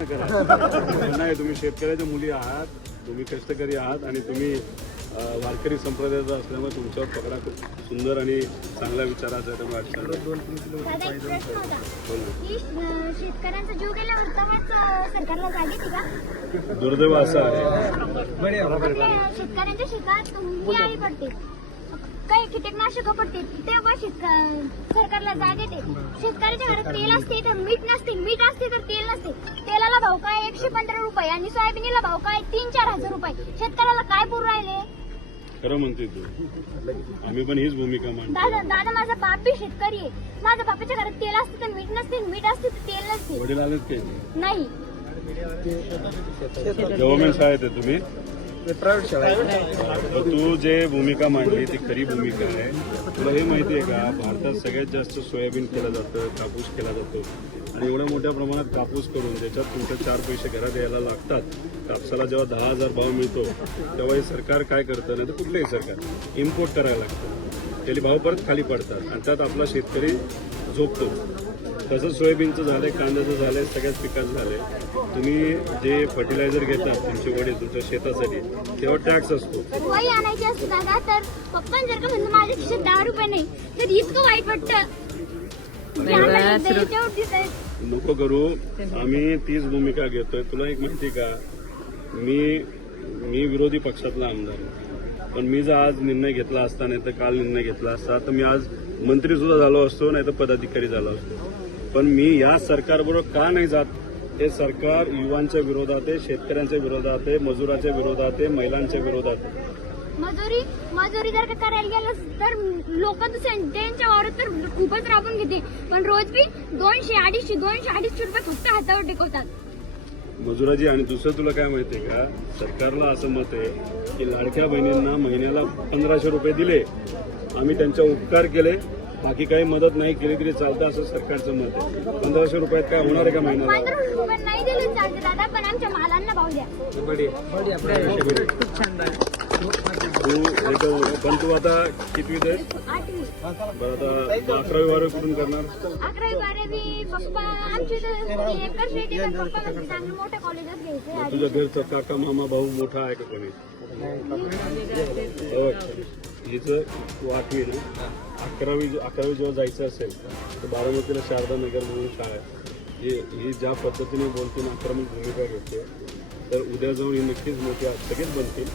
नाही, तुम्ही शेतकऱ्याच्या मुली आहात, तुम्ही कष्टकरी आहात आणि तुम्ही वारकरी संप्रदायाचा असल्यामुळे तुमच्यावर पकडा खूप सुंदर आणि चांगला विचाराचा आहे. त्यामुळे दादा एक प्रश्न होता की शेतकऱ्यांचा जीव गेल्यावर तेव्हाच सरकारला जाग येते का? दुर्दैव असं आहे. आपल्या शेतकऱ्यांच्या शेतात ही आई पडते, काही कीटकनाशक पडते, तेव्हा सरकारला जाग येते. शेतकऱ्याच्या घरात तेल असते तर मीठ नसते, मीठ असते तर तेल नसते. तेलाला भाव काय 115 रुपये आणि सोयाबीनला भाव काय 3-4 हजार रुपये. शेतकऱ्याला काय पुरू राहिले? खरं म्हणते तू, आम्ही पण हीच भूमिका मांडतो. दादा माझा बाप बी शेतकरी आहे. माझ्या बापाच्या घरात तेल असते तर मीठ नसते, मीठ असते तर तेल नसते. वडील आलेत की नाही, गव्हर्नमेंट शाळेत आहे तुम्ही? प्रायव्हेट शाळा आहे. तू जे भूमिका मांडली ती खरी भूमिका आहे. तुला हे माहिती आहे का, भारतात सगळ्यात जास्त सोयाबीन केलं जातं, कापूस केला जातो आणि एवढ्या मोठ्या प्रमाणात कापूस करून ज्याच्यात तुमचे 4 पैसे घरात यायला लागतात. कापसाला जेव्हा 10,000 भाव मिळतो तेव्हा हे सरकार काय करतं, नाही तर कुठलंही सरकार इम्पोर्ट करायला लागतं. त्याचे भाव परत खाली पडतात आणि त्यात आपला शेतकरी झोपतो. तसंच सोयाबीनचं झालंय, कांद्याचं झालंय, सगळ्याच पिकाचं झालंय. तुम्ही जे फर्टिलायझर घेतात तुमचे वडील तुमच्या शेतासाठी तेव्हा टॅक्स असतो. वही आणायची असते दादा, तर पप्पा जर का म्हणतो माझ्या खिशात 10 रुपये नाही तर इतकं वाईट वाटतं. नको करू, आम्ही तीच भूमिका घेतोय. तुला एक माहिती का, मी विरोधी पक्षातला आमदार आहे, पण मी जर आज निर्णय घेतला असता नाही तर काल निर्णय घेतला असता तर मी आज मंत्री सुद्धा झालो असतो, नाही तर पदाधिकारी झालो असतो. पण मी या सरकारबरोबर का नाही जात? हे सरकार युवांच्या विरोधात आहे, शेतकऱ्यांच्या विरोधात आहे, मजुराच्या विरोधात आहे, महिलांच्या विरोधात आहे. मजुरी जर का करायला गेलं तर लोक त्यांच्या वावरात तर खूपच राबून घेते, पण रोज बी 200-250 रुपये फक्त हातावर टेकवतात मजुराजी. आणि दुसरं तुला काय माहितीये का, सरकारला असं मत आहे की लाडक्या बहिणींना महिन्याला 1500 रुपये दिले, आम्ही त्यांच्या उपकार केले, बाकी काही मदत नाही केली तरी चालतं, असं सरकारचं मत आहे. 1500 रुपयात काय होणार आहे का महिन्याला? 1500 रुपये नाही दिले चालते दादा, पण आमच्या मालांना भाव द्या. पण तू आता कितवीत आहे? 8वी. बरं, आता 11वी 12वी कुठून करणार? 11वी 12वी पप्पा आमची एकच शेती आहे, पप्पा म्हणजे चांगलं मोठ्या कॉलेजात घ्यायचं. तुझ्या घरचा काका मामा भाऊ मोठा आहे का कोणी? हिचं तू 8वी ना, 11वी जेव्हा जायचं असेल तर बारामतीला शारदा नगर म्हणून शाळा आहे. ही ज्या पद्धतीने बोलते, आक्रमक भूमिका घेते, तर उद्या जाऊन ही नक्कीच मोठी सगळेच बनतील.